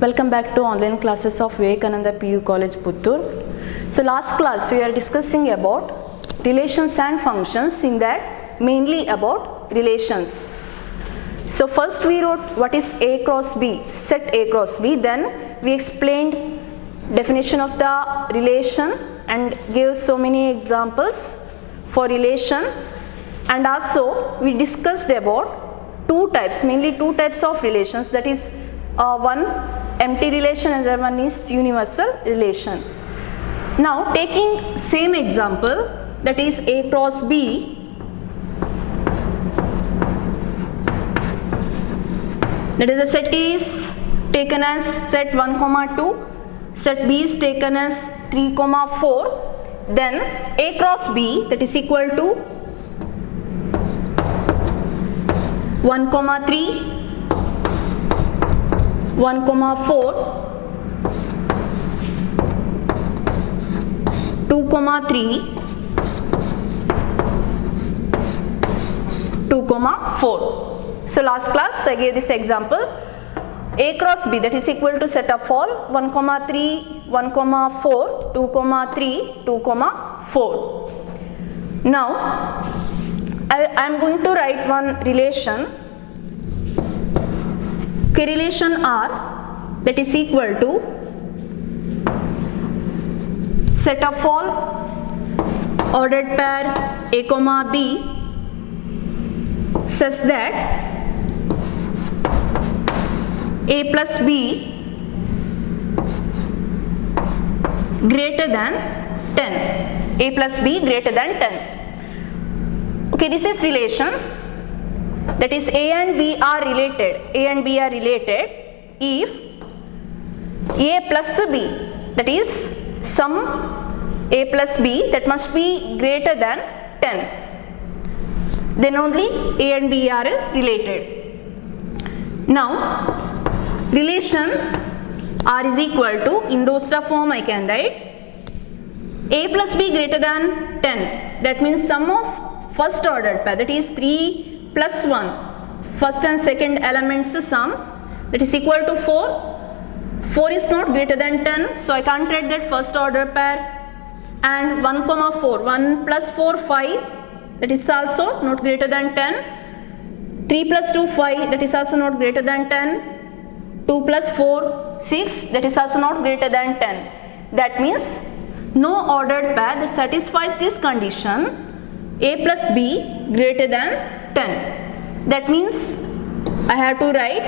Welcome back to online classes of Vivekananda PU College, Puttur. So last class we are discussing about relations and functions, in that mainly about relations. So first we wrote what is A cross B, set A cross B, then we explained definition of the relation and gave so many examples for relation, and also we discussed about two types, mainly two types of relations, that is one empty relation and other one is universal relation. Now taking same example, that is A cross B, that is the set is taken as set 1, 2, set B is taken as 3, 4, then A cross B, that is equal to 1, 3, 1, 4, 2, 3, 2, 4. So last class I gave this example. A cross B, that is equal to set of all 1, 3, 1, 4, 2, 3, 2, 4. Now I am going to write one relation. Okay, relation R, that is equal to set of all ordered pair A, B such that A plus B greater than 10. A plus B greater than 10. Okay, this is relation. That is A and B are related. A and B are related if A plus B, that is sum A plus B, that must be greater than 10. Then only A and B are related. Now relation R is equal to, in Dostra form I can write A plus B greater than 10. That means sum of first ordered pair, that is 3 plus 1, first and second elements sum, that is equal to 4. 4 is not greater than 10, so I can't write that first order pair. And 1, 4, 1 plus 4, 5, that is also not greater than 10. 3 plus 2, 5, that is also not greater than 10. 2 plus 4, 6, that is also not greater than 10. That means no ordered pair that satisfies this condition, A plus B greater than 10. That means I have to write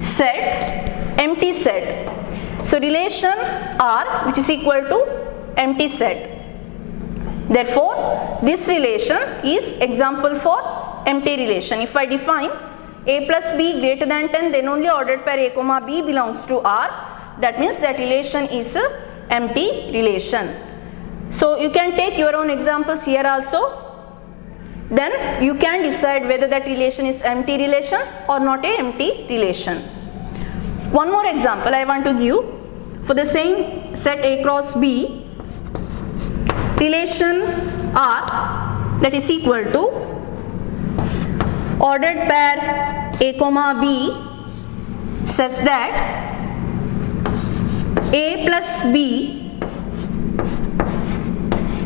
set, empty set. So relation R, which is equal to empty set. Therefore this relation is example for empty relation. If I define A plus B greater than 10, then only ordered pair A, B belongs to R. That means that relation is a empty relation. So you can take your own examples here also. Then you can decide whether that relation is empty relation or not a empty relation. One more example I want to give for the same set A cross B. Relation R, that is equal to ordered pair A, B such that A plus B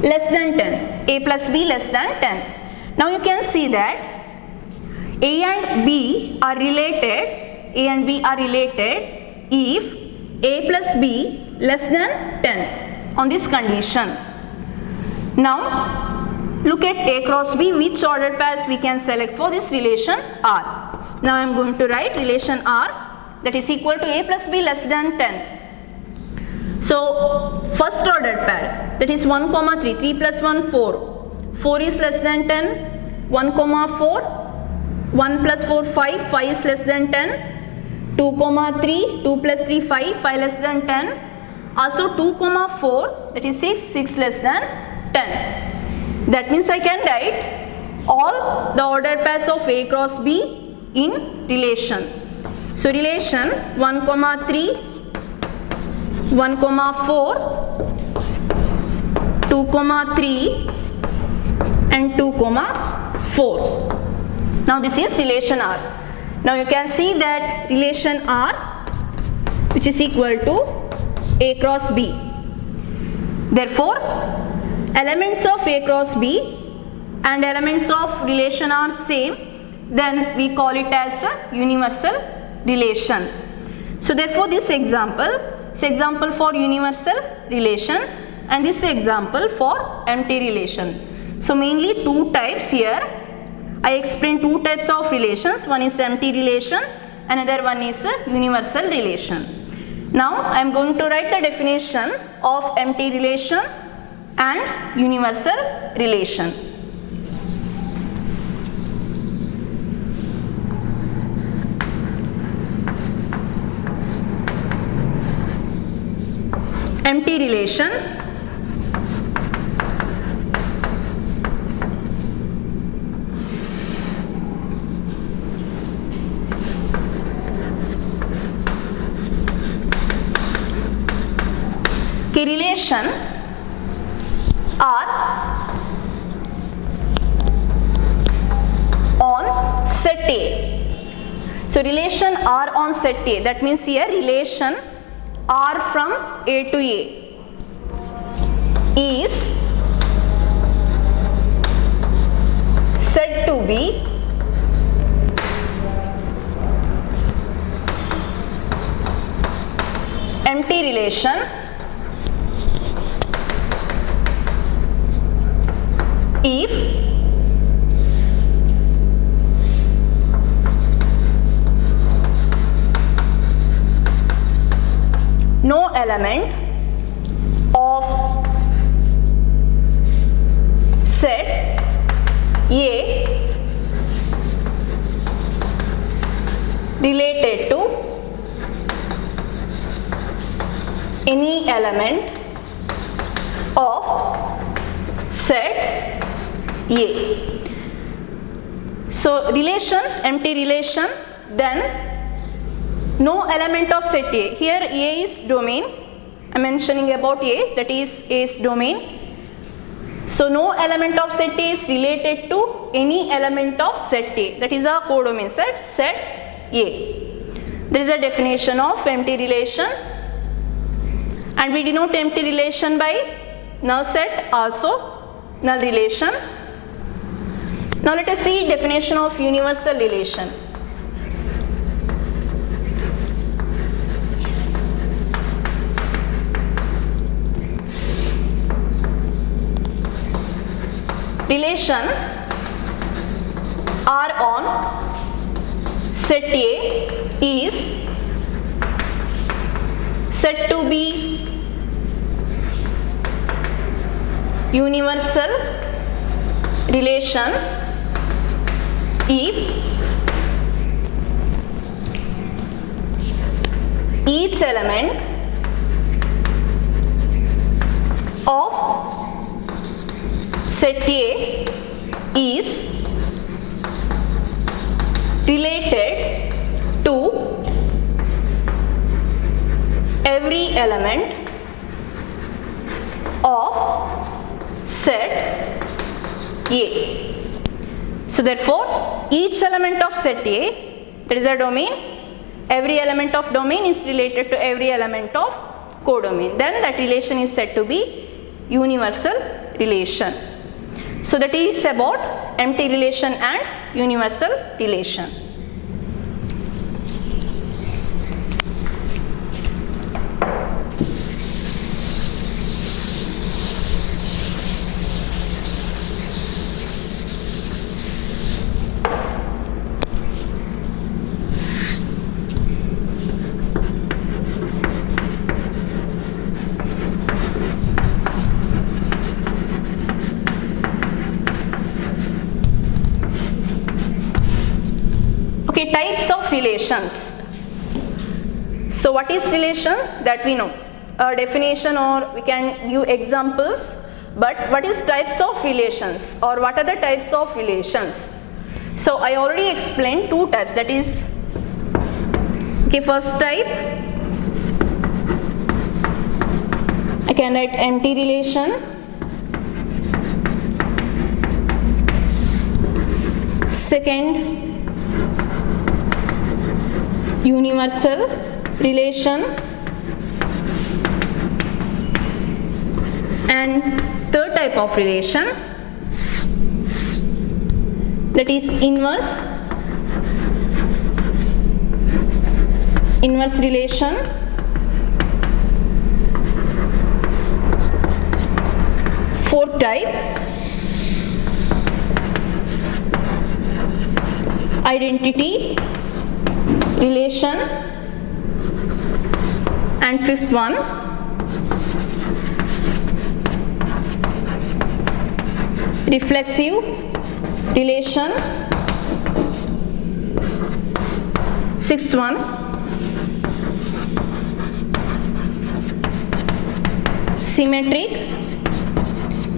less than 10. A plus B less than 10. Now you can see that A and B are related. A and B are related if A plus B less than 10 on this condition. Now look at A cross B, which ordered pairs we can select for this relation R. Now I am going to write relation R, that is equal to A plus B less than 10. So first ordered pair, that is 1, 3, 3 plus 1, 4. 4 is less than 10. 1, 4, 1 plus 4, 5, 5 is less than 10. 2, 3, 2 plus 3, 5, 5 less than 10. Also 2, 4, that is 6, 6 less than 10. That means I can write all the ordered pairs of A cross B in relation. So relation 1, 3, 1, 4, 2, 3 and 2, 4. Now this is relation R. Now you can see that relation R which is equal to A cross B. Therefore, elements of A cross B and elements of relation are same, then we call it as a universal relation. So therefore, this example is example for universal relation and this example for empty relation. So mainly two types here. I explained two types of relations. One is empty relation, another one is a universal relation. Now I am going to write the definition of empty relation and universal relation. Empty relation relation are on set A. So relation are on set A, that means here relation R from A to A is said to be empty relation if no element of set A related to any element of set A. So relation, empty relation, then no element of set A. Here A is domain. I am mentioning about A, that is A's domain. So no element of set A is related to any element of set A, that is a codomain set, set A. There is a definition of empty relation, and we denote empty relation by null set, also null relation. Now let us see definition of universal relation. Relation R on set A is said to be universal relation if each element of set A is related to every element of set A. So therefore, each element of set A, that is a domain, every element of domain is related to every element of codomain. Then that relation is said to be universal relation. So that is about empty relation and universal relation. Okay, types of relations. So what is relation? That we know. A definition, or we can give examples. But what is types of relations, or what are the types of relations? So I already explained two types, that is, okay, first type I can write empty relation. Second, universal relation, and third type of relation, that is inverse relation, fourth type identity relation, and fifth one reflexive relation, sixth one symmetric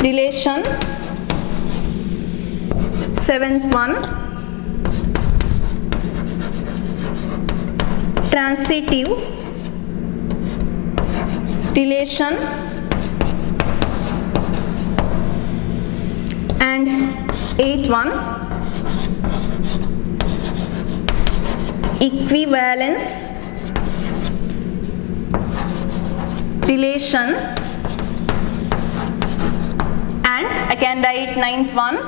relation, seventh one transitive relation, and eighth one equivalence relation, and I can write ninth one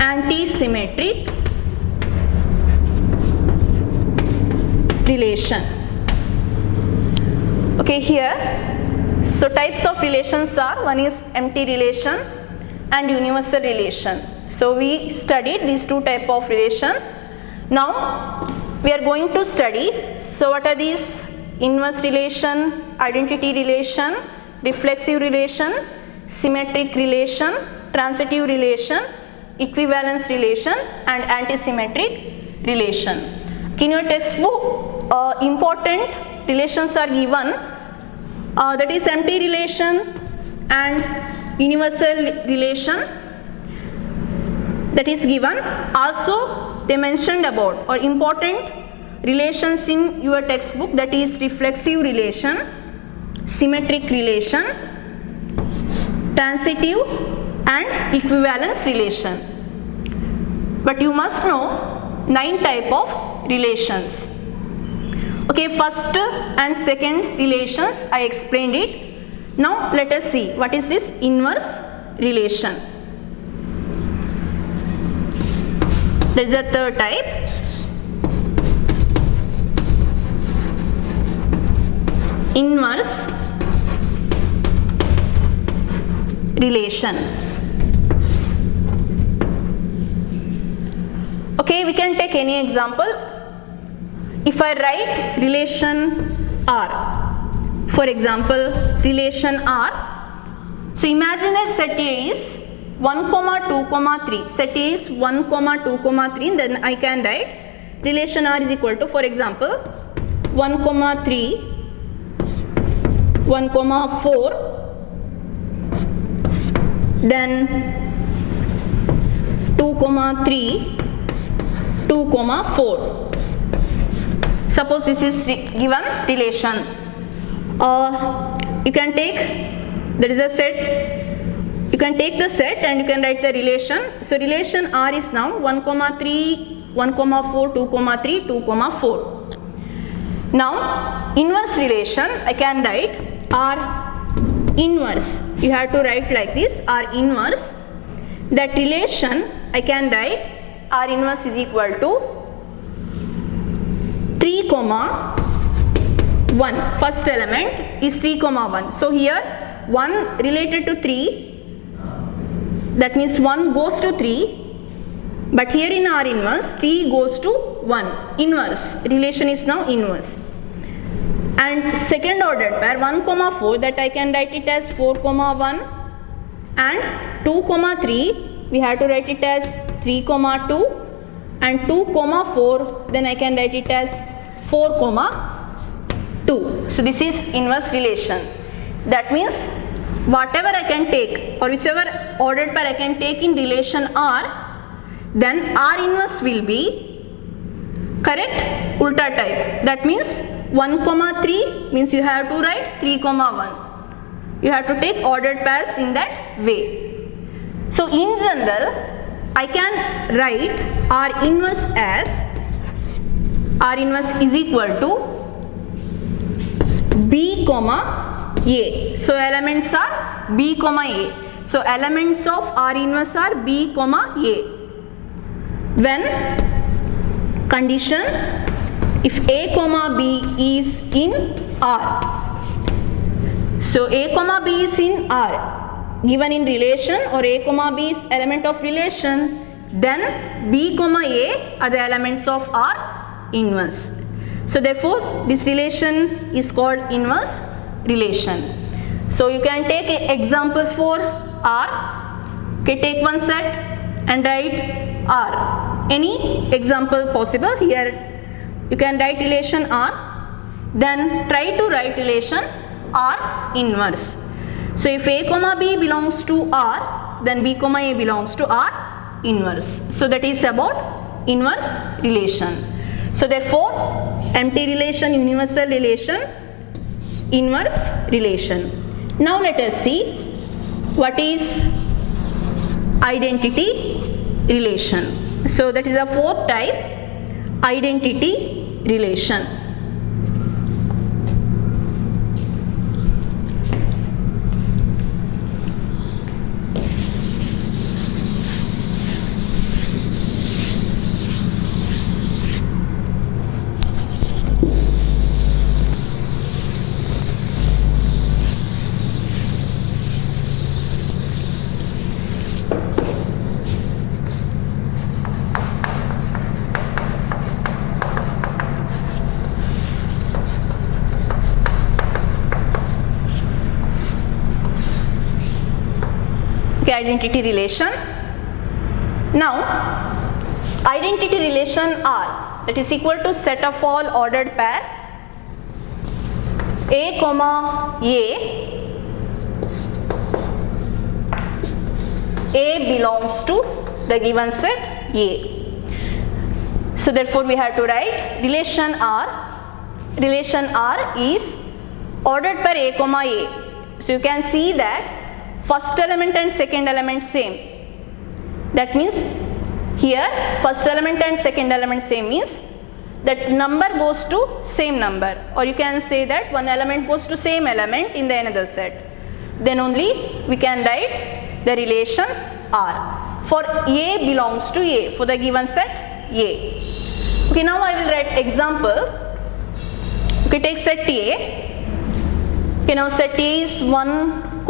anti-symmetric relation. Okay, here, so types of relations are, one is empty relation and universal relation. So we studied these two type of relation. Now we are going to study, so what are these? Inverse relation, identity relation, reflexive relation, symmetric relation, transitive relation, equivalence relation, and antisymmetric relation. In your textbook, important relations are given, that is empty relation and universal relation, that is given. Also they mentioned about or important relations in your textbook, that is reflexive relation, symmetric relation, transitive and equivalence relation. But you must know 9 type of relations. Okay, first and second relations I explained it. Now let us see what is this inverse relation. That is the third type. Inverse relation. Okay, we can take any example. If I write relation R, for example, relation R, so imagine that set A is 1, 2, 3. Set A is 1, 2, 3, then I can write relation R is equal to, for example, 1, 3, 1, 4, then 2, 3, 2, 4. Suppose this is given relation. You can take, there is a set, you can take the set and you can write the relation. So relation R is now 1, 3, 1, 4, 2, 3, 2, 4. Now inverse relation I can write R inverse. You have to write like this, R inverse. That relation I can write R inverse is equal to 3, 1. First element is 3, 1. So here 1 related to 3, that means 1 goes to 3, but here in R inverse 3 goes to 1. Inverse relation is now inverse. And second ordered pair 1, 4, that I can write it as 4, 1, and 2, 3 we have to write it as 3, 2, and 2, 4, then I can write it as 4, 2. So this is inverse relation. That means whatever I can take or whichever ordered pair I can take in relation R, then R inverse will be correct ulta type. That means 1, 3 means you have to write 3, 1. You have to take ordered pairs in that way. So in general, I can write R inverse as R inverse is equal to B comma A. So elements are B comma A. So elements of R inverse are B comma A. When condition if A comma B is in R. So A comma B is in R given in relation, or A comma B is element of relation, then B comma A are the elements of R inverse. So therefore this relation is called inverse relation. So you can take examples for R. Okay, take one set and write R. Any example possible here. You can write relation R, then try to write relation R inverse. So if A comma B belongs to R, then B comma A belongs to R inverse. So that is about inverse relation. So therefore empty relation, universal relation, inverse relation. Now let us see what is identity relation. So that is a fourth type, identity relation. Identity relation. Now identity relation R, that is equal to set of all ordered pair A comma A belongs to the given set A. So therefore we have to write relation R. Relation R is ordered pair A comma A. So you can see that first element and second element same. That means here first element and second element same means that number goes to same number, or you can say that one element goes to same element in the another set. Then only we can write the relation R. For A belongs to A, for the given set A. Okay, now I will write example. Okay, take set A. Okay, now set A is 1,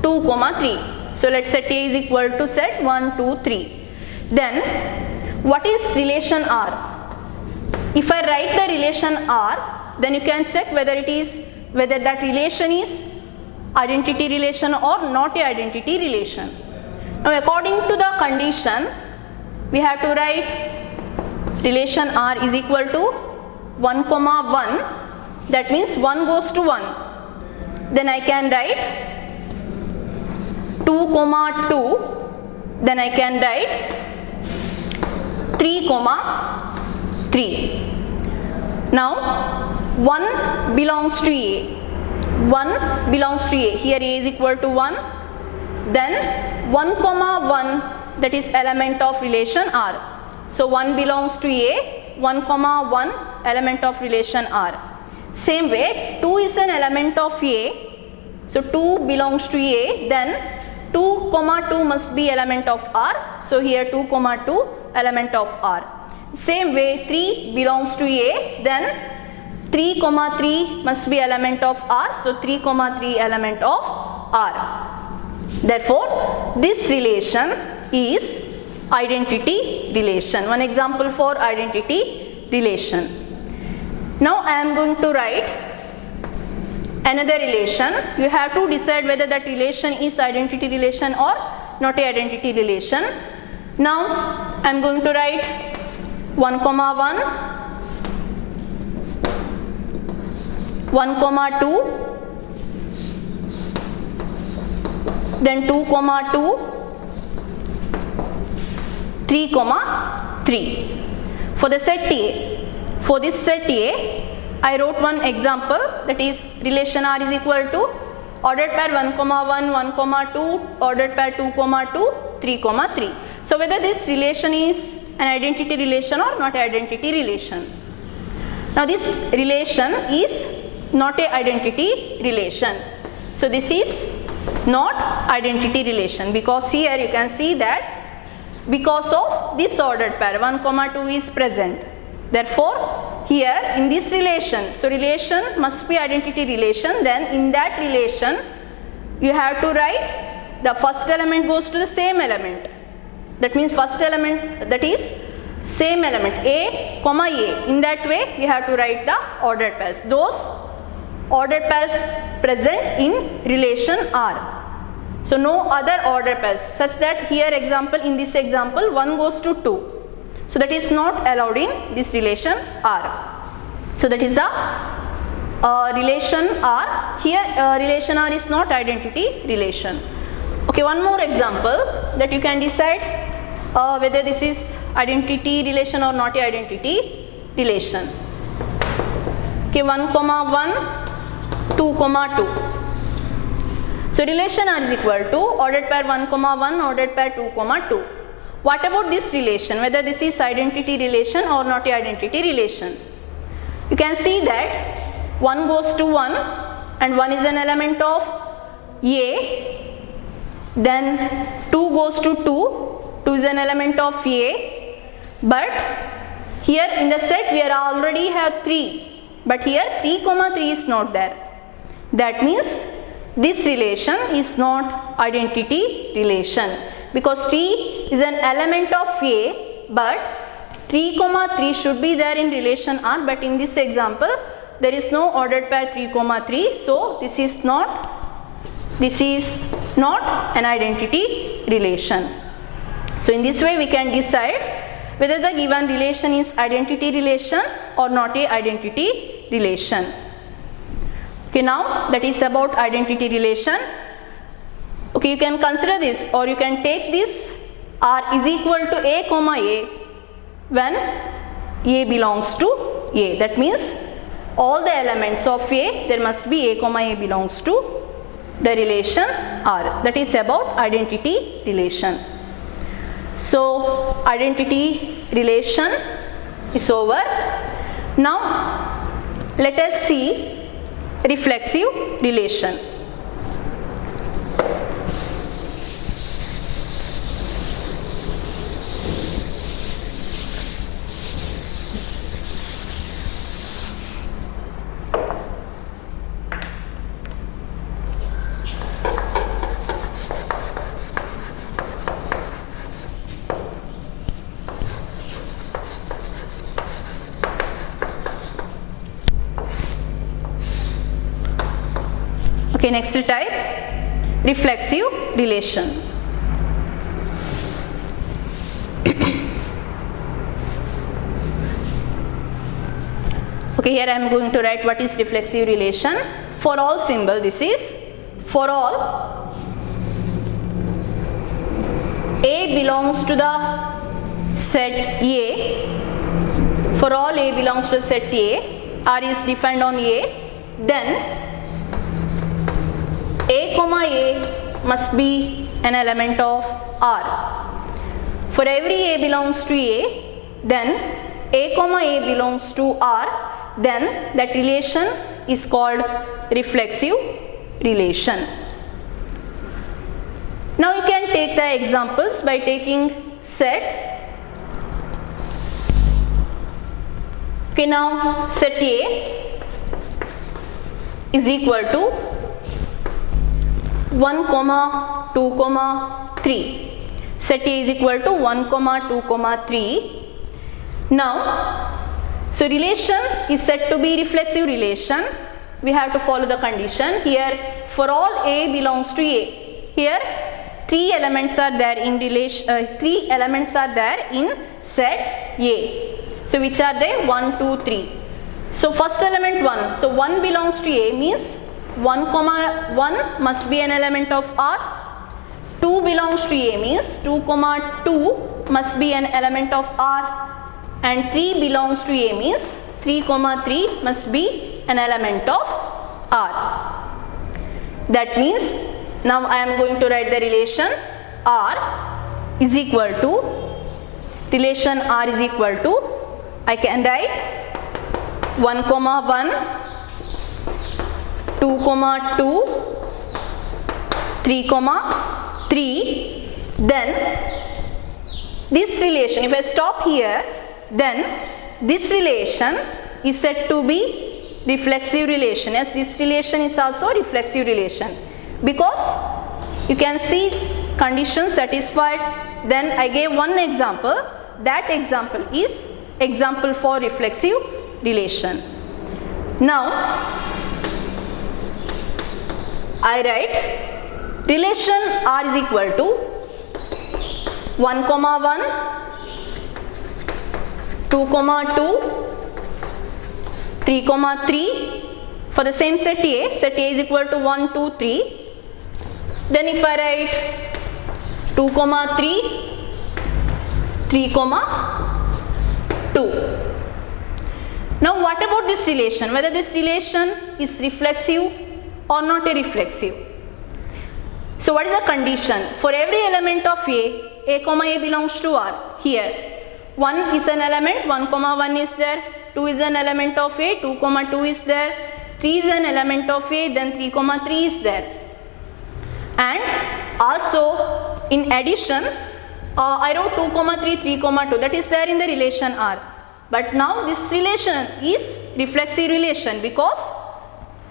2, 3. So let's set A is equal to set 1, 2, 3. Then what is relation R? If I write the relation R, then you can check whether that relation is identity relation or not a identity relation. Now according to the condition, we have to write relation R is equal to 1, 1. That means 1 goes to 1. Then I can write 2, 2, then I can write 3, 3. Now 1 belongs to A. 1 belongs to A. Here A is equal to 1. Then 1, 1, that is element of relation R. So 1 belongs to A, 1, 1 element of relation R. Same way 2 is an element of A. So 2 belongs to A, then 2, 2 must be element of R. So here 2, 2 element of R. Same way 3 belongs to A, then 3, 3 must be element of R. So 3, 3 element of R. Therefore this relation is identity relation. One example for identity relation. Now I am going to write another relation. You have to decide whether that relation is identity relation or not a identity relation. Now I am going to write 1, 1, 1, 2, then 2, 2, 3, 3. For the set A, for this set A, I wrote one example, that is relation R is equal to ordered pair 1, 1, 1, 2, ordered pair 2, 2, 3, 3. So whether this relation is an identity relation or not identity relation. Now this relation is not a identity relation. So this is not identity relation, because here you can see that because of this ordered pair 1, 2 is present. Therefore here in this relation, so relation must be identity relation, then in that relation you have to write the first element goes to the same element. That means first element, that is same element A, A. In that way you have to write the ordered pairs. Those ordered pairs present in relation R. So no other ordered pairs, such that here example, in this example 1 goes to 2. So that is not allowed in this relation R. So that is the relation R. Here relation R is not identity relation. Okay, one more example that you can decide whether this is identity relation or not a identity relation. Okay, 1, 1, 2, 2. So relation R is equal to ordered pair 1, 1, ordered pair 2, 2. What about this relation, whether this is identity relation or not a identity relation? You can see that 1 goes to 1 and 1 is an element of A, then 2 goes to 2 is an element of A, but here in the set we already have 3, but here 3, 3 is not there. That means this relation is not identity relation, because 3 is an element of A, but 3, 3 should be there in relation R, but in this example there is no ordered pair 3, 3, so this is not an identity relation. So in this way we can decide whether the given relation is identity relation or not a identity relation. Okay, now that is about identity relation. Okay, you can consider this, or you can take this R is equal to A, when A belongs to A. That means all the elements of A, there must be A belongs to the relation R. That is about identity relation. So identity relation is over. Now let us see reflexive relation. Okay, next type, reflexive relation. Okay, here I am going to write what is reflexive relation. For all symbol, this is for all A belongs to the set A. For all A belongs to the set A, R is defined on A, then A must be an element of R. For every A belongs to A, then A belongs to R, then that relation is called reflexive relation. Now you can take the examples by taking set. Okay, now set A is equal to 1, 2, 3. Set A is equal to 1, 2, 3. Now, so relation is said to be reflexive relation. We have to follow the condition. Here, for all A belongs to A. Here, 3 elements are there in relation. 3 elements are there in set A. So which are they? 1, 2, 3. So first element 1. So 1 belongs to A means 1, 1 must be an element of R. 2 belongs to A means 2, 2 must be an element of R. And 3 belongs to A means 3, 3 must be an element of R. That means now I am going to write the relation R is equal to, relation R is equal to, I can write 1, 1, 2, 2, 3, 3. Then this relation, if I stop here, then this relation is said to be reflexive relation. Yes, this relation is also reflexive relation, because you can see condition satisfied. Then I gave one example. That example is example for reflexive relation. Now I write relation R is equal to 1, 1, 2, 2, 3, 3. For the same set A is equal to 1, 2, 3. Then if I write 2, 3, 3, 2. Now what about this relation? Whether this relation is reflexive or not a reflexive. So what is the condition? For every element of A, belongs to R. Here 1 is an element, 1, 1 is there. 2 is an element of A, 2, 2 is there. 3 is an element of A, then 3, 3 is there. And also in addition, I wrote 2, 3, 3, 2, that is there in the relation R. But now this relation is reflexive relation, because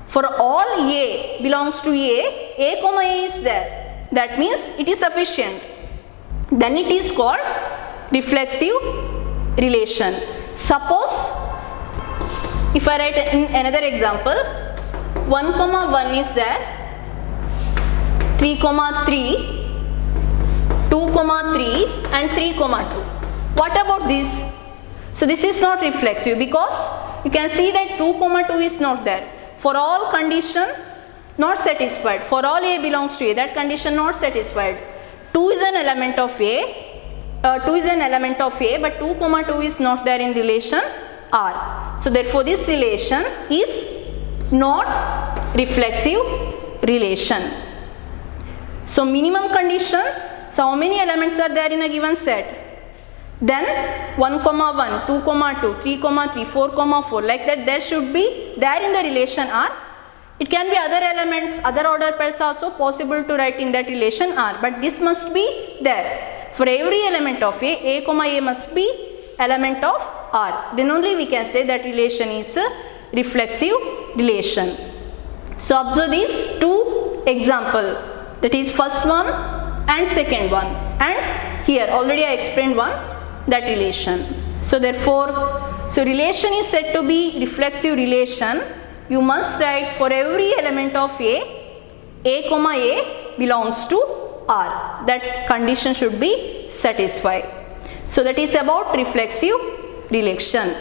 for all A belongs to A is there. That means it is sufficient. Then it is called reflexive relation. Suppose if I write in another example, 1, 1 is there, 3, 3, 2, 3 and 3, 2. What about this? So this is not reflexive, because you can see that 2, 2 is not there. For all condition not satisfied. For all A belongs to A, that condition not satisfied. 2 is an element of A. 2 is an element of A, but 2, 2 is not there in relation R. So therefore this relation is not reflexive relation. So minimum condition, so how many elements are there in a given set? Then 1, 1, 2, 2, 3, 3, 4, 4, like that there should be there in the relation R. It can be other elements, other order pairs also possible to write in that relation R, but this must be there. For every element of A must be element of R. Then only we can say that relation is a reflexive relation. So observe these two examples, that is first one and second one, and here already I explained one, that relation. So therefore, so relation is said to be reflexive relation. You must write for every element of A belongs to R. That condition should be satisfied. So that is about reflexive relation.